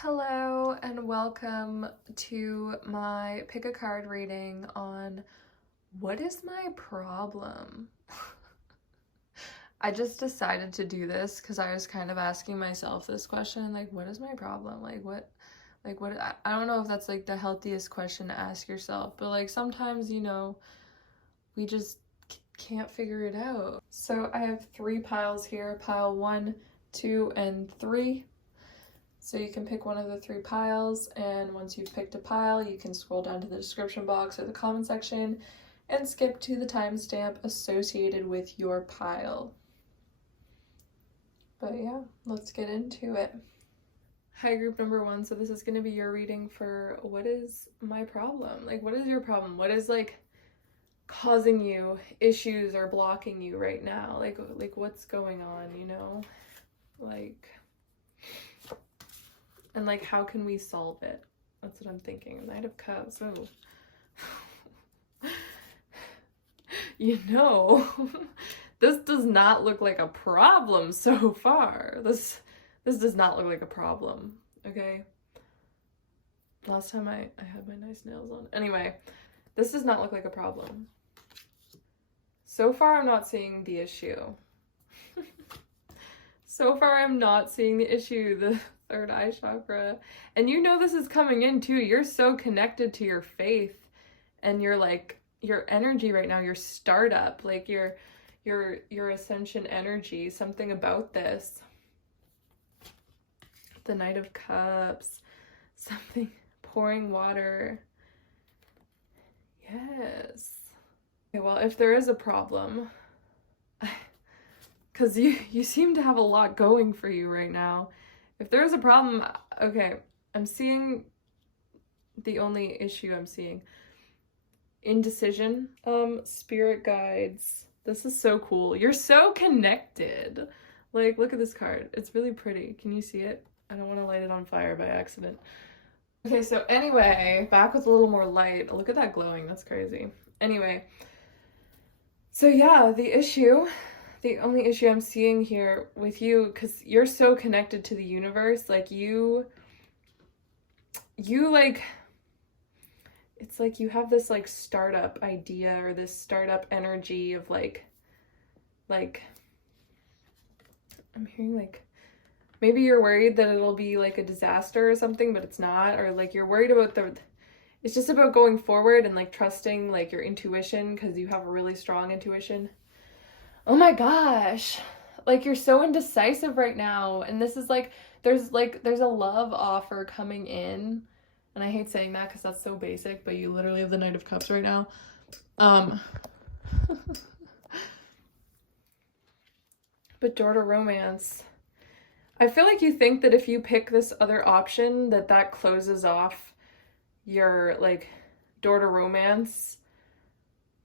Hello and welcome to my pick a card reading on what is my problem? I just decided to do this because I was kind of asking myself this question, like, what is my problem? I don't know if that's like the healthiest question to ask yourself, but like sometimes, we just can't figure it out. So I have 3 piles here, pile 1, 2, and 3. So you can pick one of the 3 piles, and once you've picked a pile, you can scroll down to the description box or the comment section and skip to the timestamp associated with your pile. But yeah, let's get into it. Hi, group number 1. So this is going to be your reading for what is my problem? Like, what is your problem? What is like causing you issues or blocking you right now? Like what's going on, And like, how can we solve it? That's what I'm thinking. Knight of Cups. Oh. This does not look like a problem so far. This does not look like a problem, okay? Last time I had my nice nails on. Anyway, this does not look like a problem. So far, I'm not seeing the issue. So far, I'm not seeing the issue. The third eye chakra, and this is coming in too. You're so connected to your faith and your energy right now, your startup, like your ascension energy. Something about this, the Knight of Cups, something pouring water. Yes. Okay, well, if there is a problem, because you seem to have a lot going for you right now. If there's a problem, okay, I'm seeing the only issue I'm seeing. Indecision. Spirit guides. This is so cool. You're so connected. Like, look at this card. It's really pretty. Can you see it? I don't want to light it on fire by accident. Okay, so anyway, back with a little more light. Look at that glowing. That's crazy. Anyway, so yeah, the only issue I'm seeing here with you, because you're so connected to the universe, like you like, it's like you have this like startup idea or this startup energy of like I'm hearing like maybe you're worried that it'll be like a disaster or something, but it's not, or like you're worried about it's just about going forward and like trusting like your intuition, because you have a really strong intuition. Oh my gosh, like you're so indecisive right now, and this is like there's a love offer coming in, and I hate saying that because that's so basic, but you literally have the Knight of Cups right now. But door to romance, I feel like you think that if you pick this other option that closes off your like door to romance.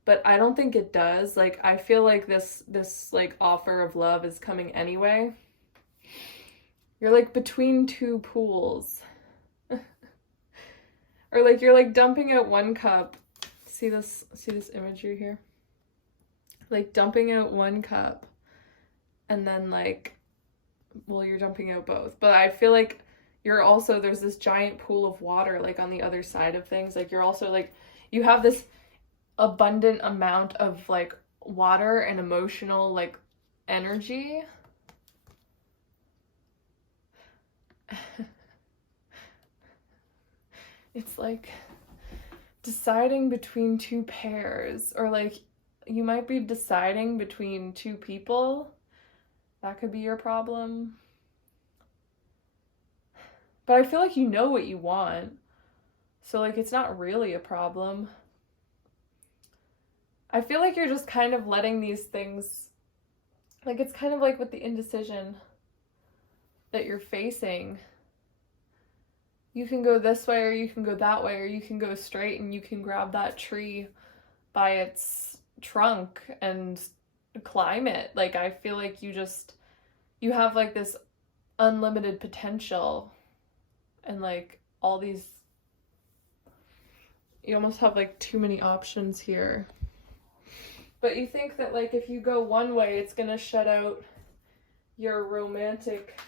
But I don't think it does. Like, I feel like this like offer of love is coming anyway. You're like between 2 pools. Or like you're like dumping out 1 cup. See this imagery here? Like dumping out 1 cup. And then like, well, you're dumping out both. But I feel like you're also, there's this giant pool of water like on the other side of things. Like you're also like, you have this abundant amount of like water and emotional like energy. It's like deciding between 2 pairs, or like you might be deciding between 2 people. That could be your problem. But I feel like you know what you want, so like it's not really a problem. I feel like you're just kind of letting these things, like it's kind of like with the indecision that you're facing. You can go this way, or you can go that way, or you can go straight and you can grab that tree by its trunk and climb it. Like, I feel like you have like this unlimited potential, and like all these, you almost have like too many options here. But you think that like if you go one way, it's gonna shut out your romantic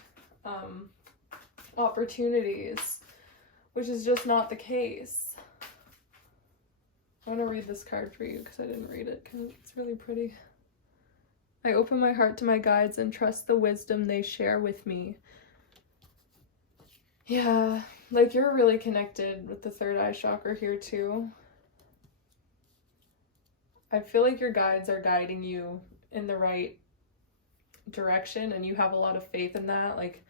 opportunities, which is just not the case. I want to read this card for you because I didn't read it because it's really pretty. I open my heart to my guides and trust the wisdom they share with me. Yeah, like you're really connected with the third eye chakra here too. I feel like your guides are guiding you in the right direction, and you have a lot of faith in that, like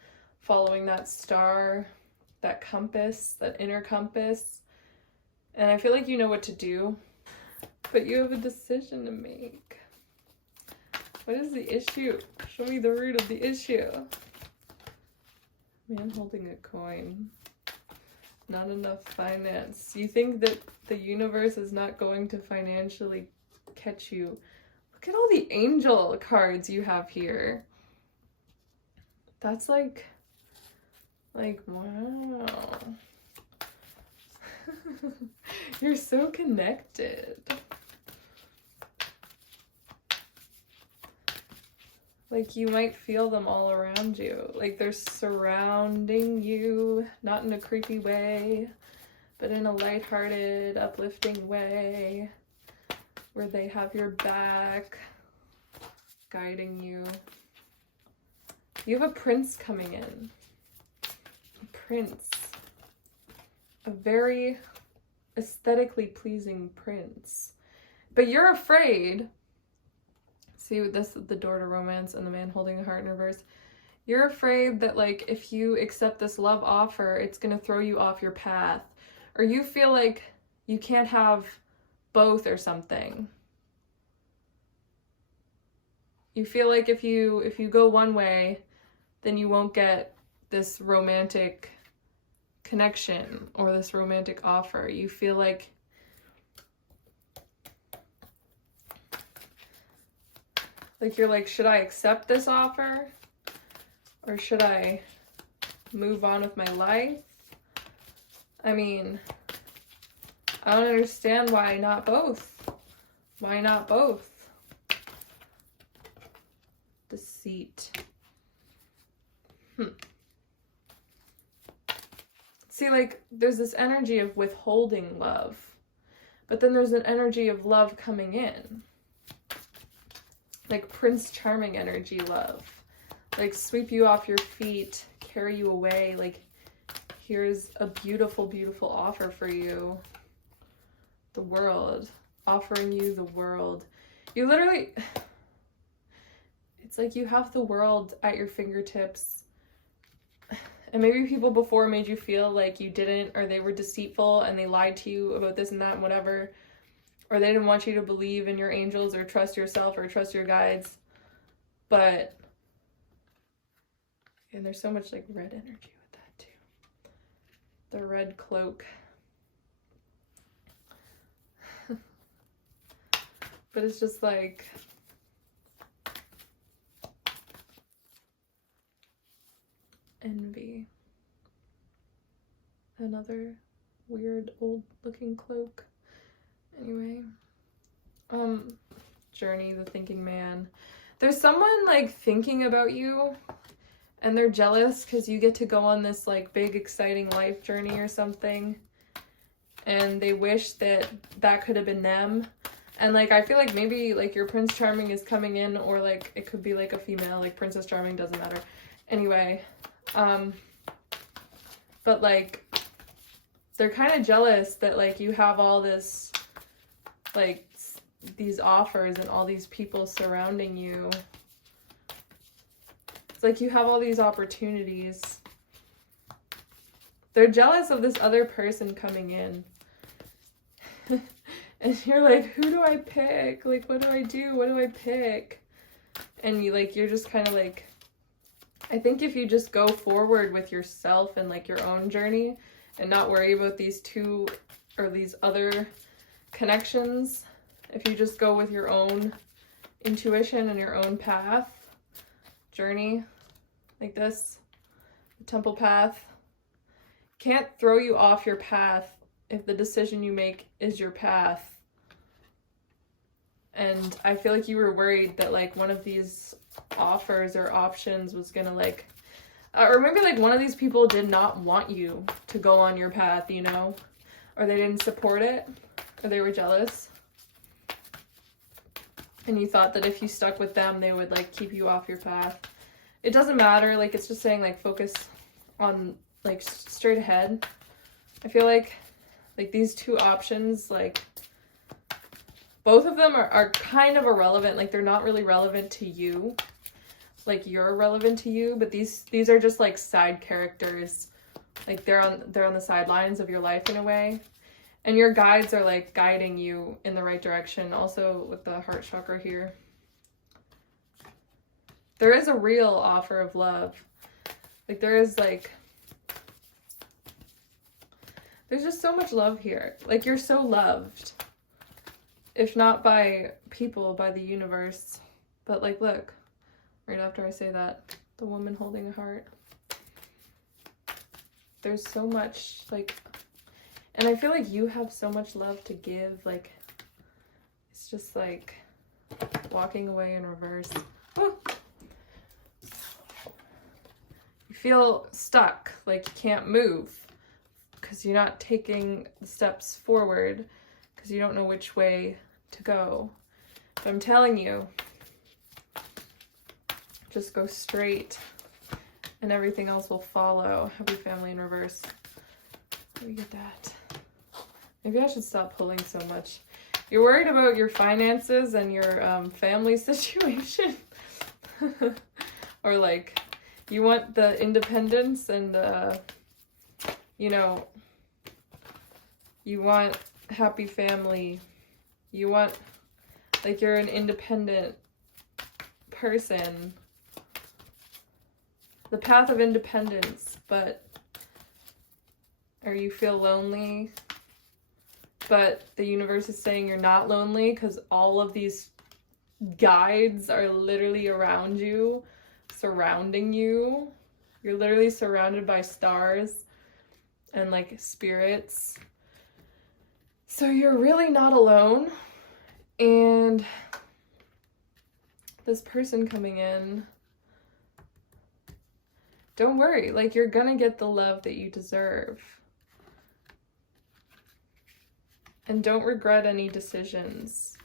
following that star, that compass, that inner compass. And I feel like you know what to do, but you have a decision to make. What is the issue? Show me the root of the issue. Man holding a coin. Not enough finance. You think that the universe is not going to financially catch you. Look at all the angel cards you have here. That's like wow. You're so connected. Like you might feel them all around you. Like they're surrounding you, not in a creepy way, but in a lighthearted, uplifting way, where they have your back, guiding you. You have a prince coming in. A prince. A very aesthetically pleasing prince. But you're afraid. See, this is the door to romance and the man holding a heart in reverse. You're afraid that, like, if you accept this love offer, it's going to throw you off your path. Or you feel like you can't have both or something. You feel like if you go one way, then you won't get this romantic connection or this romantic offer. You feel like you're like, should I accept this offer? Or should I move on with my life? I mean, I don't understand why not both. Why not both? Deceit. See, like, there's this energy of withholding love, but then there's an energy of love coming in. Like Prince Charming energy love. Like sweep you off your feet, carry you away. Like, here's a beautiful, beautiful offer for you. The world. Offering you the world. You literally... It's like you have the world at your fingertips. And maybe people before made you feel like you didn't, or they were deceitful and they lied to you about this and that and whatever. Or they didn't want you to believe in your angels or trust yourself or trust your guides. But, and there's so much like red energy with that too. The red cloak. But it's just like, envy. Another weird old looking cloak. Anyway, Journey, the thinking man. There's someone like thinking about you and they're jealous because you get to go on this like big exciting life journey or something, and they wish that that could have been them. And like I feel like maybe like your Prince Charming is coming in, or like it could be like a female, like Princess Charming, doesn't matter. Anyway, but like they're kind of jealous that like you have all this like these offers and all these people surrounding you. It's like you have all these opportunities. They're jealous of this other person coming in. And you're like, who do I pick? Like, what do I do? What do I pick? And you're just kind of like, I think if you just go forward with yourself and like your own journey and not worry about these two or these other connections, if you just go with your own intuition and your own path, journey, like this, the temple path, can't throw you off your path if the decision you make is your path. And I feel like you were worried that like one of these offers or options was gonna like, Or maybe like one of these people did not want you to go on your path, you know? Or they didn't support it. Or they were jealous. And you thought that if you stuck with them, they would like keep you off your path. It doesn't matter. Like, it's just saying like focus on like straight ahead. I feel like these two options, like both of them are kind of irrelevant. Like, they're not really relevant to you. Like, you're relevant to you, but these are just like side characters. Like, they're on the sidelines of your life in a way. And your guides are like guiding you in the right direction. Also with the heart chakra here. There is a real offer of love. Like, there's just so much love here. Like, you're so loved. If not by people, by the universe. But like, look, right after I say that, the woman holding a heart. There's so much, like, and I feel like you have so much love to give. Like, it's just like walking away in reverse. Oh. You feel stuck, like you can't move because you're not taking the steps forward because you don't know which way to go. But I'm telling you, just go straight and everything else will follow. Happy family in reverse. Let me get that. Maybe I should stop pulling so much. You're worried about your finances and your family situation. Or like, you want the independence and, you know, you want happy family. You want, like, you're an independent person. The path of independence, but, or you feel lonely, but the universe is saying you're not lonely because all of these guides are literally around you, surrounding you. You're literally surrounded by stars and like spirits. So you're really not alone. And this person coming in, don't worry, like, you're gonna get the love that you deserve. And don't regret any decisions,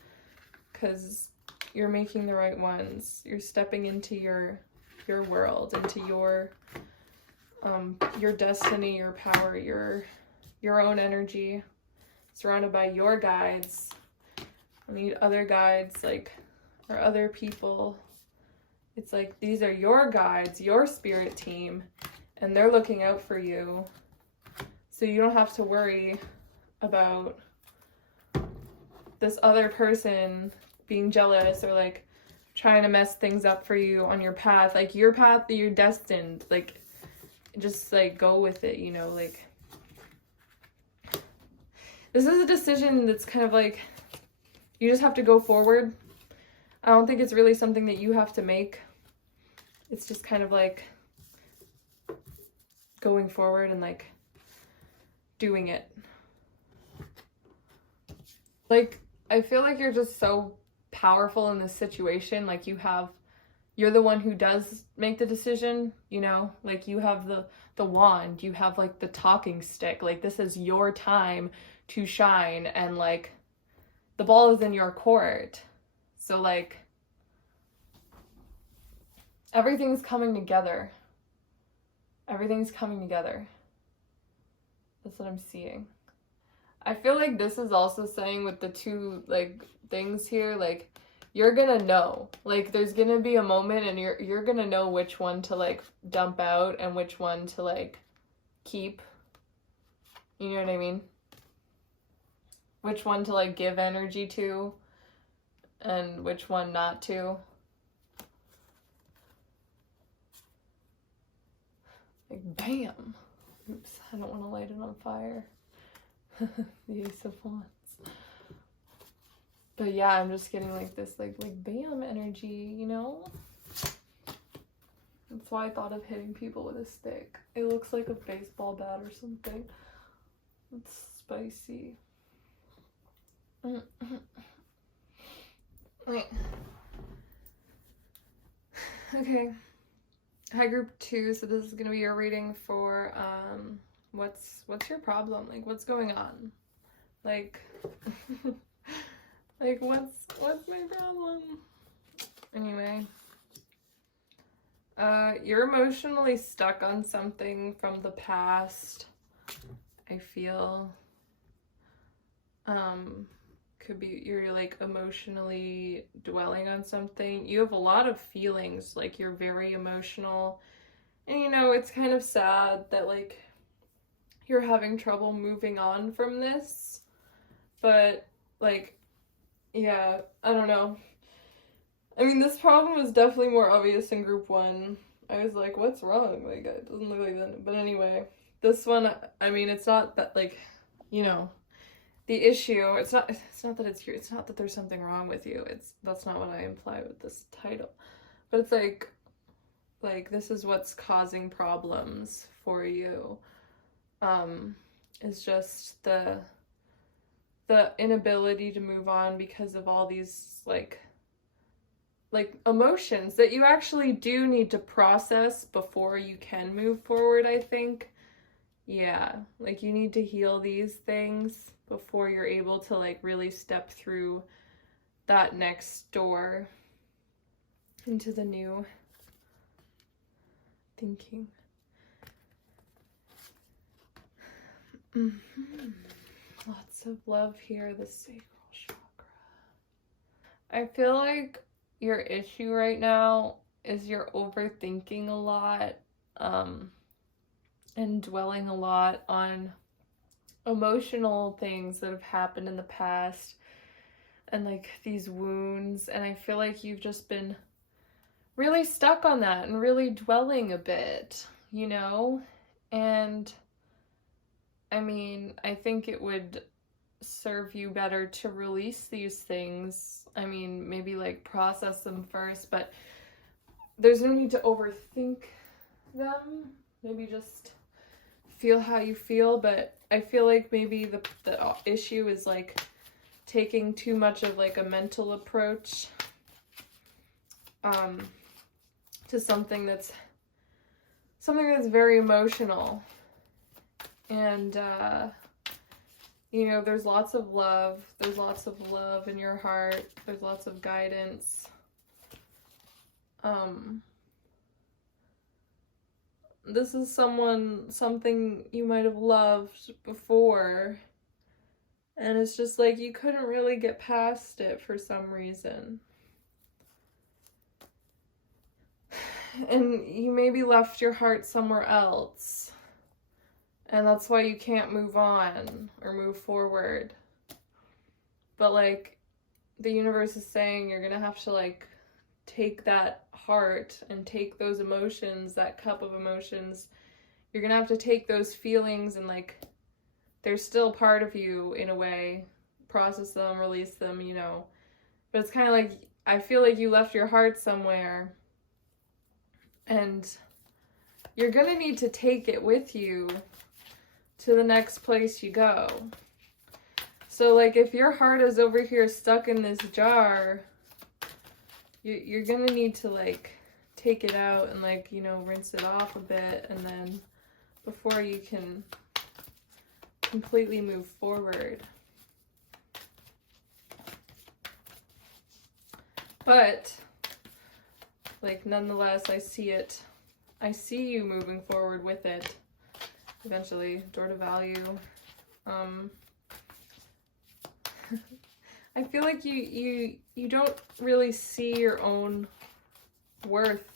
because you're making the right ones. You're stepping into your world, into your destiny, your power, your own energy, surrounded by your guides. I need other guides, like, or other people. It's like, these are your guides, your spirit team, and they're looking out for you. So you don't have to worry about this other person being jealous or like trying to mess things up for you on your path. Like, your path, you're destined. Like, just like go with it, you know, like, this is a decision that's kind of like, you just have to go forward. I don't think it's really something that you have to make. It's just kind of like going forward and like doing it. Like, I feel like you're just so powerful in this situation. Like, you're the one who does make the decision, you know? Like, you have the wand, you have like the talking stick. Like, this is your time to shine, and like, the ball is in your court. So like, everything's coming together. Everything's coming together. That's what I'm seeing. I feel like this is also saying with the two like things here, like, you're gonna know. Like, there's gonna be a moment and you're gonna know which one to like dump out and which one to like keep. You know what I mean? Which one to like give energy to and which one not to. Like, bam. Oops, I don't want to light it on fire. The Ace of Wands. But yeah, I'm just getting like this like bam energy, you know? That's why I thought of hitting people with a stick. It looks like a baseball bat or something. It's spicy. Okay. Hi, group 2. So this is gonna be your reading for what's your problem? Like, what's going on? Like, like what's my problem? Anyway, you're emotionally stuck on something from the past. I feel could be you're like emotionally dwelling on something. You have a lot of feelings, like you're very emotional, and you know it's kind of sad that like you're having trouble moving on from this, but like, yeah, I don't know. I mean, this problem was definitely more obvious in group 1. I was like, what's wrong? Like, it doesn't look like that. But anyway, this one, I mean, it's not that, like, you know, the issue, it's not that it's not that there's something wrong with you. That's not what I imply with this title. But it's like this is what's causing problems for you. It's just the inability to move on because of all these like emotions that you actually do need to process before you can move forward, I think. Yeah, like you need to heal these things before you're able to like really step through that next door into the new thinking. Lots of love here, the sacral chakra. I feel like your issue right now is you're overthinking a lot, and dwelling a lot on emotional things that have happened in the past and like these wounds, and I feel like you've just been really stuck on that and really dwelling a bit, you know? And I mean, I think it would serve you better to release these things. I mean, maybe like process them first, but there's no need to overthink them. Maybe just feel how you feel, but I feel like maybe the issue is like taking too much of like a mental approach to something that's very emotional. And you know, there's lots of love in your heart, there's lots of guidance. This is something you might have loved before, and it's just like you couldn't really get past it for some reason. And you maybe left your heart somewhere else, and that's why you can't move on or move forward. But like, the universe is saying you're gonna have to like take that heart and take those emotions, that cup of emotions, you're gonna have to take those feelings and like, they're still part of you in a way, process them, release them, you know. But it's kind of like, I feel like you left your heart somewhere, and you're gonna need to take it with you to the next place you go. So like, if your heart is over here stuck in this jar, you're gonna need to like take it out and like, you know, rinse it off a bit, and then before you can completely move forward. But like, nonetheless, I see you moving forward with it eventually. Door to value. I feel like you don't really see your own worth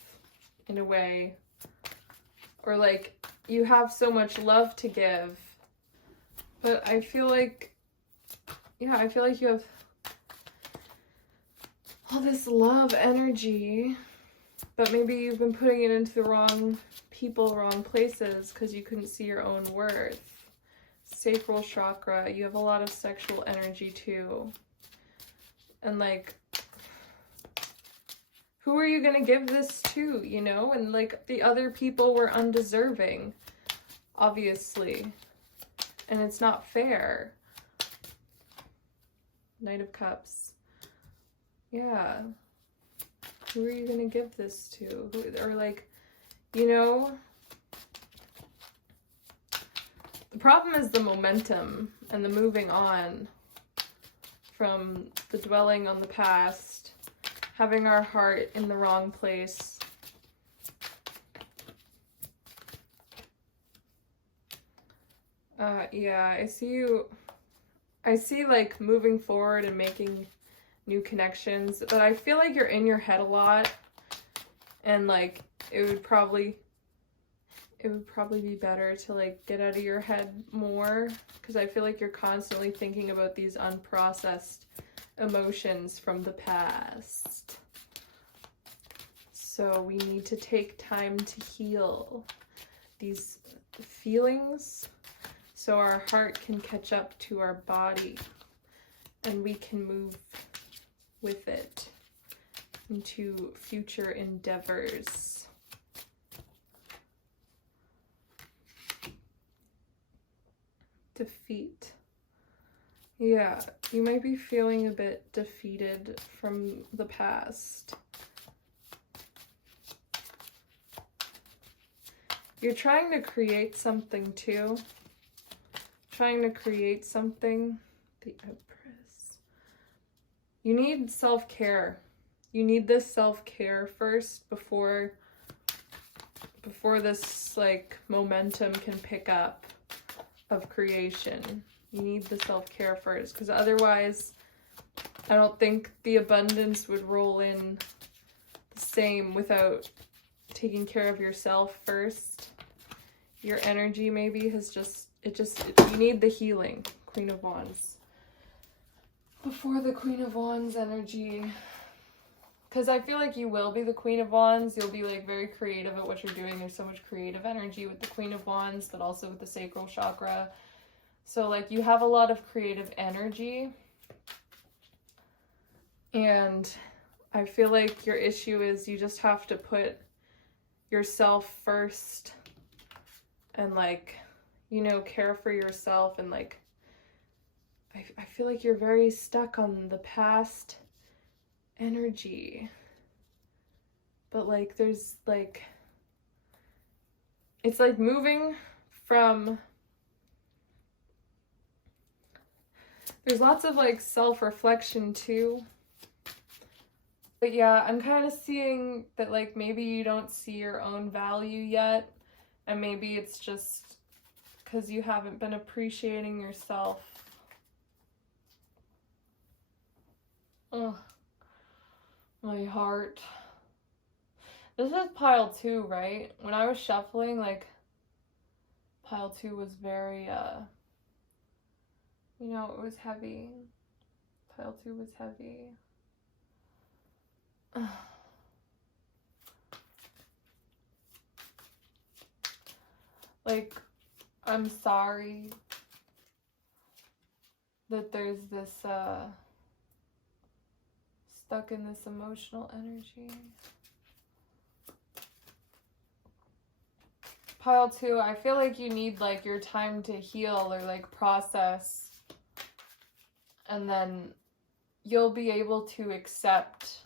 in a way, or like you have so much love to give, but I feel like, yeah, I feel like you have all this love energy, but maybe you've been putting it into the wrong people, wrong places, because you couldn't see your own worth. Sacral chakra, you have a lot of sexual energy too. And like, who are you gonna give this to, you know? And like, the other people were undeserving, obviously. And it's not fair. Knight of Cups. Yeah. Who are you gonna give this to? Or like, You know, the problem is the momentum and the moving on from the dwelling on the past, having our heart in the wrong place. Yeah, I see like moving forward and making new connections, but I feel like you're in your head a lot, and like it would probably be better to like get out of your head more, because I feel like you're constantly thinking about these unprocessed emotions from the past. So we need to take time to heal these feelings so our heart can catch up to our body and we can move with it into future endeavors. Defeat. Yeah, you might be feeling a bit defeated from the past. You're trying to create something too. Trying to create something. The Empress. You need self-care. You need this self-care first before this like momentum can pick up of creation. You need the self-care first, because otherwise I don't think the abundance would roll in the same without taking care of yourself first. Your energy maybe has you need the healing. Queen of Wands. Before the Queen of Wands energy. Because I feel like you will be the Queen of Wands. You'll be like very creative at what you're doing. There's so much creative energy with the Queen of Wands, but also with the sacral chakra. So like you have a lot of creative energy. And I feel like your issue is you just have to put yourself first and like, you know, care for yourself. And like I feel like you're very stuck on the past energy, but like there's like, it's like moving from, there's lots of like self-reflection too. But yeah, I'm kind of seeing that like maybe you don't see your own value yet, and maybe it's just because you haven't been appreciating yourself. Oh, my heart. This is pile 2, right? When I was shuffling, like, pile 2 was very, you know, it was heavy. Pile 2 was heavy. Like, I'm sorry that there's this, stuck in this emotional energy. Pile 2, I feel like you need like your time to heal or like process, and then you'll be able to accept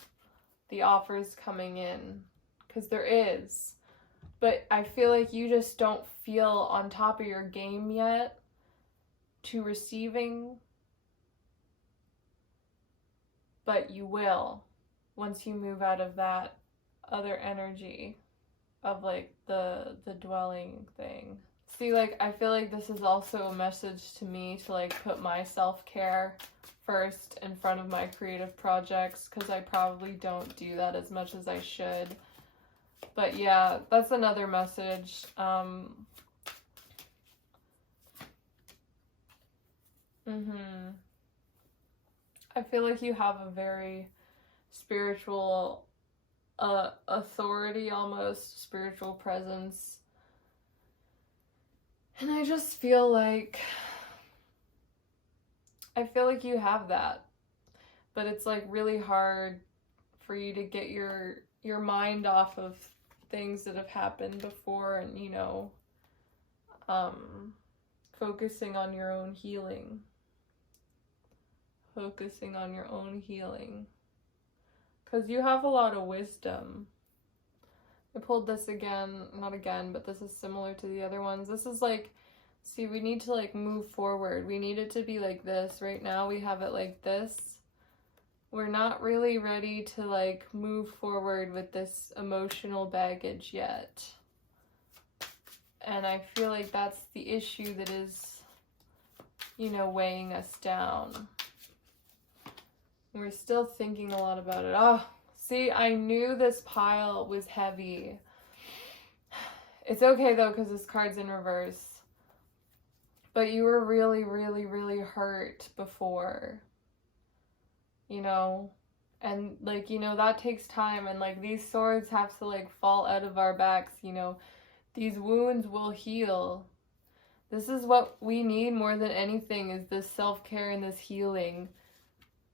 the offers coming in, because there is. But I feel like you just don't feel on top of your game yet to receiving. But you will once you move out of that other energy of like the dwelling thing. See, like I feel like this is also a message to me to like put my self-care first in front of my creative projects, because I probably don't do that as much as I should. But yeah, that's another message. I feel like you have a very spiritual authority, almost spiritual presence. And I just feel like you have that. But it's like really hard for you to get your mind off of things that have happened before, and you know, focusing on your own healing. Focusing on your own healing. Because you have a lot of wisdom. I pulled this again, not again, but this is similar to the other ones. This is like, see, we need to like move forward. We need it to be like this. Right now we have it like this. We're not really ready to like move forward with this emotional baggage yet. And I feel like that's the issue that is, you know, weighing us down. We're still thinking a lot about it. Oh, see, I knew this pile was heavy. It's okay though, because this card's in reverse. But you were really, really, really hurt before. You know? And like, you know, that takes time. And like, these swords have to like fall out of our backs, you know? These wounds will heal. This is what we need more than anything, is this self-care and this healing.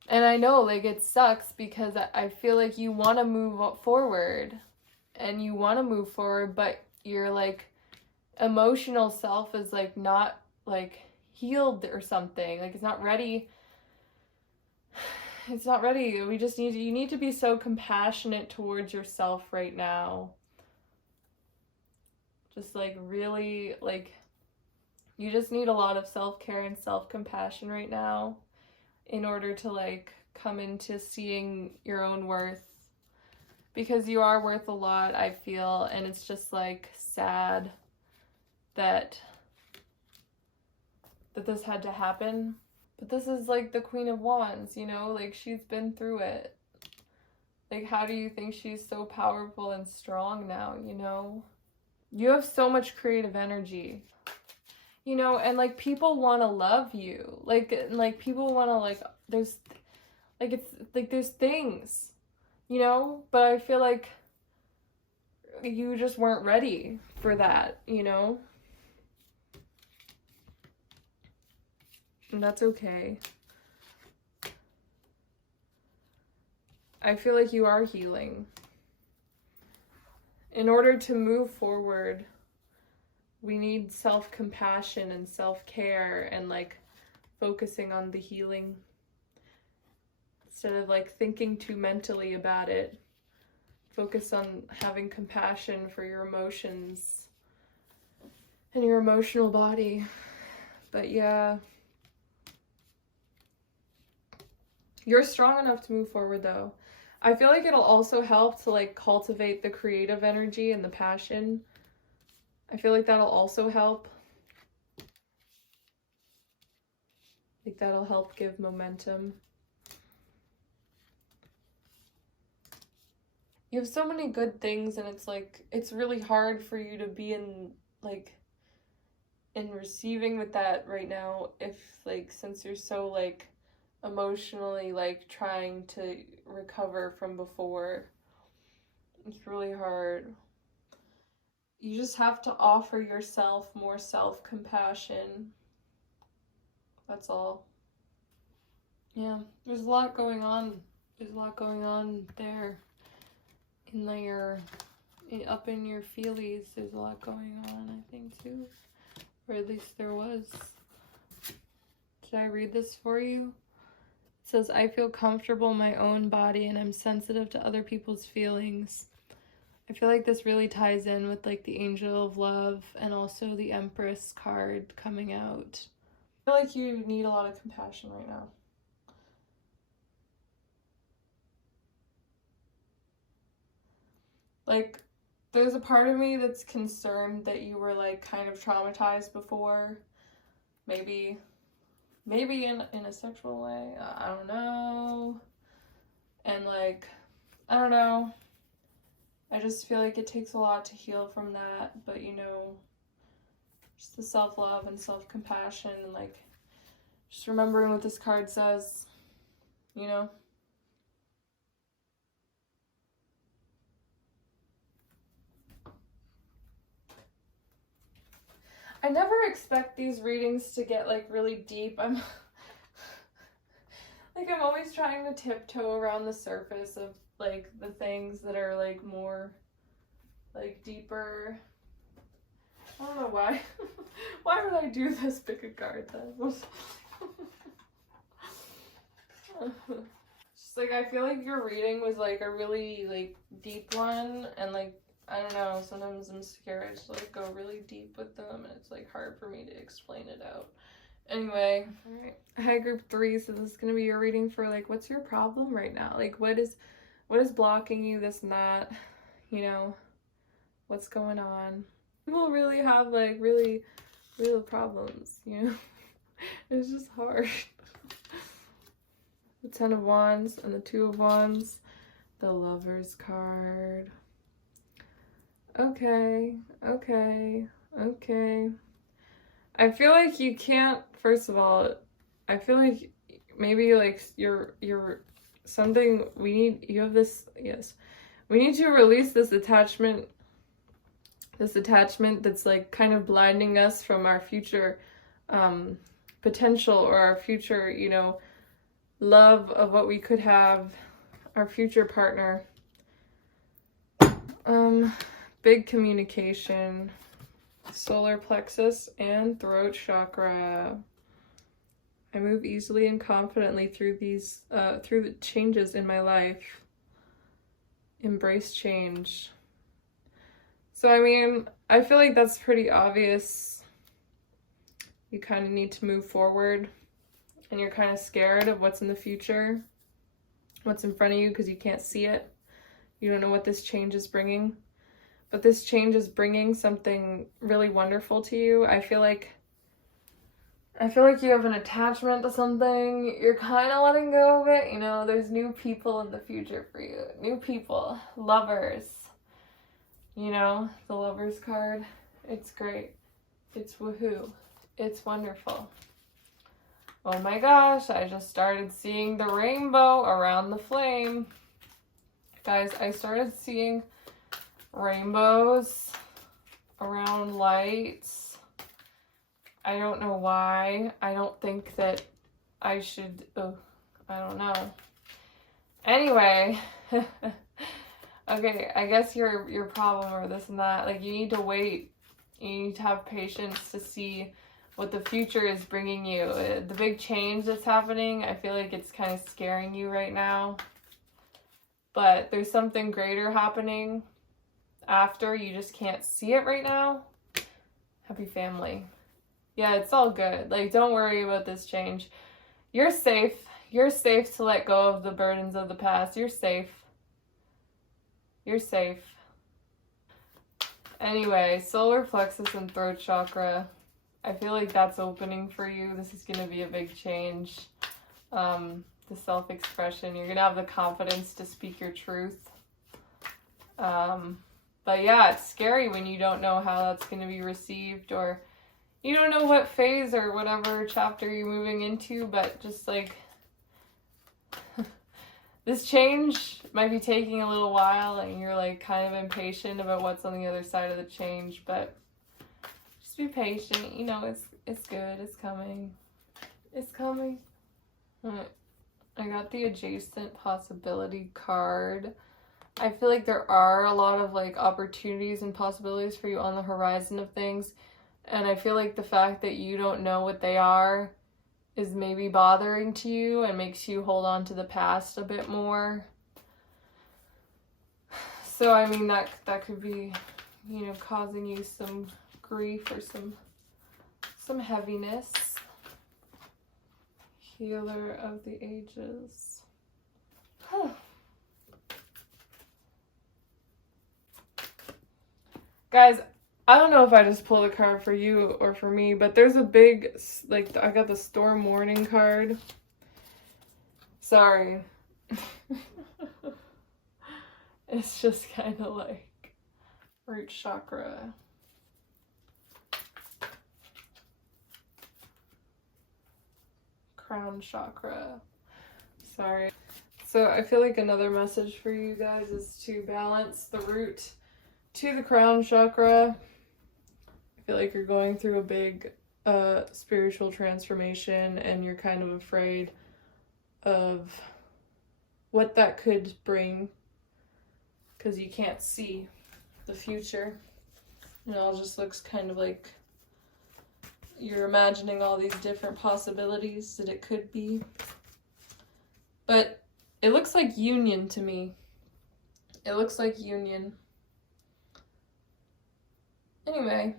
And I know, like, it sucks because I feel like you want to move forward. And you want to move forward, but your, like, emotional self is, like, not, like, healed or something. Like, it's not ready. It's not ready. You need to be so compassionate towards yourself right now. Just, like, really, like, you just need a lot of self-care and self-compassion right now in order to, like, come into seeing your own worth. Because you are worth a lot, I feel, and it's just, like, sad that this had to happen. But this is, like, the Queen of Wands, you know? Like, she's been through it. Like, how do you think she's so powerful and strong now, you know? You have so much creative energy, you know, and like people want to love you, like people want to like, there's like, it's like there's things, you know, but I feel like you just weren't ready for that, you know, and that's okay. I feel like you are healing. In order to move forward, we need self-compassion and self-care and like focusing on the healing instead of like thinking too mentally about it. Focus on having compassion for your emotions and your emotional body. But yeah, you're strong enough to move forward though. I feel like it'll also help to like cultivate the creative energy and the passion. I feel like that'll also help. Like that'll help give momentum. You have so many good things, and it's like, it's really hard for you to be in like in receiving with that right now, if like, since you're so like emotionally like trying to recover from before. It's really hard. You just have to offer yourself more self-compassion. That's all. Yeah, there's a lot going on. There's a lot going on there. Up in your feelies, there's a lot going on, I think, too. Or at least there was. Should I read this for you? It says, I feel comfortable in my own body and I'm sensitive to other people's feelings. I feel like this really ties in with like the Angel of Love and also the Empress card coming out. I feel like you need a lot of compassion right now. Like, there's a part of me that's concerned that you were like kind of traumatized before. Maybe in a sexual way. I don't know. And like, I don't know. I just feel like it takes a lot to heal from that, but you know, just the self-love and self-compassion and like just remembering what this card says, you know? I never expect these readings to get like really deep. I'm always trying to tiptoe around the surface of like the things that are like more like deeper. I don't know why. Why would I do this? Pick a card then. Just like, I feel like your reading was like a really like deep one, and like I don't know, sometimes I'm scared to like go really deep with them and it's like hard for me to explain it out. Anyway, all right. Hi group 3, so this is gonna be your reading for like what's your problem right now? Like what is blocking you, this and that, you know, what's going on? People really have like really real problems, you know. It's just hard. The 10 of Wands and the 2 of Wands, the Lover's card. Okay, okay, okay. I feel like you can't, first of all, I feel like maybe like you're something, you have this, yes. We need to release this attachment that's like kind of blinding us from our future potential or our future, you know, love of what we could have, our future partner. Big communication, solar plexus and throat chakra. I move easily and confidently through these through the changes in my life. Embrace change. So I mean, I feel like that's pretty obvious. You kind of need to move forward and you're kind of scared of what's in the future, what's in front of you, because you can't see it. You don't know what this change is bringing. But this change is bringing something really wonderful to you. I feel like you have an attachment to something. You're kind of letting go of it. You know, there's new people in the future for you. New people. Lovers. You know, the Lover's card. It's great. It's woohoo. It's wonderful. Oh my gosh, I just started seeing the rainbow around the flame. Guys, I started seeing rainbows around lights. I don't know why. I don't think that I should, I don't know. Anyway, okay, I guess your problem or this and that, like you need to wait. You need to have patience to see what the future is bringing you. The big change that's happening, I feel like it's kind of scaring you right now. But there's something greater happening after. You just can't see it right now. Happy family. Yeah, it's all good. Like, don't worry about this change. You're safe. You're safe to let go of the burdens of the past. You're safe. You're safe. Anyway, solar plexus and throat chakra. I feel like that's opening for you. This is going to be a big change. The self-expression. You're going to have the confidence to speak your truth. But yeah, it's scary when you don't know how that's going to be received, or you don't know what phase or whatever chapter you're moving into, but just like this change might be taking a little while and you're like kind of impatient about what's on the other side of the change, but just be patient. You know, it's good. It's coming. It's coming. I got the adjacent possibility card. I feel like there are a lot of like opportunities and possibilities for you on the horizon of things. And I feel like the fact that you don't know what they are is maybe bothering to you and makes you hold on to the past a bit more. So I mean that could be, you know, causing you some grief or some heaviness. Healer of the ages. Guys, I don't know if I just pulled a card for you or for me, but there's a big, like, I got the storm warning card. Sorry. It's just kind of like root chakra. Crown chakra. Sorry. So I feel like another message for you guys is to balance the root to the crown chakra. I feel like you're going through a big spiritual transformation and you're kind of afraid of what that could bring because you can't see the future. It all just looks kind of like you're imagining all these different possibilities that it could be. But it looks like union to me. It looks like union. Anyway,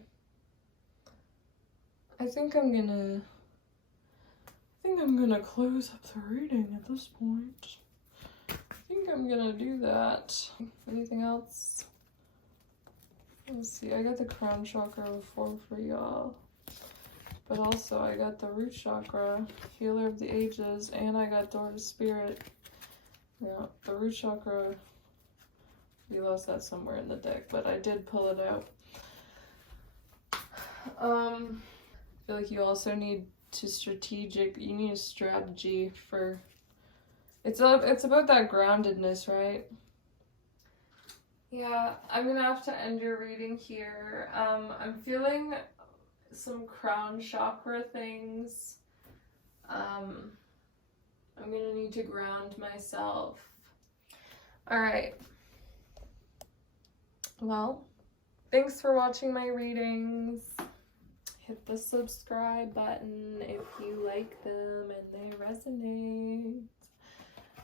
I think I'm gonna close up the reading at this point. I think I'm gonna do that. Anything else? Let's see, I got the crown chakra before for y'all. But also I got the root chakra, healer of the ages, and I got door to spirit. Yeah, the root chakra, we lost that somewhere in the deck, but I did pull it out. I feel like you also need you need a strategy for, it's about that groundedness, right? Yeah, I'm gonna have to end your reading here. I'm feeling some crown chakra things. I'm gonna need to ground myself. All right. Well, thanks for watching my readings. Hit the subscribe button if you like them and they resonate.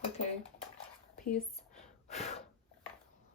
Okay, peace.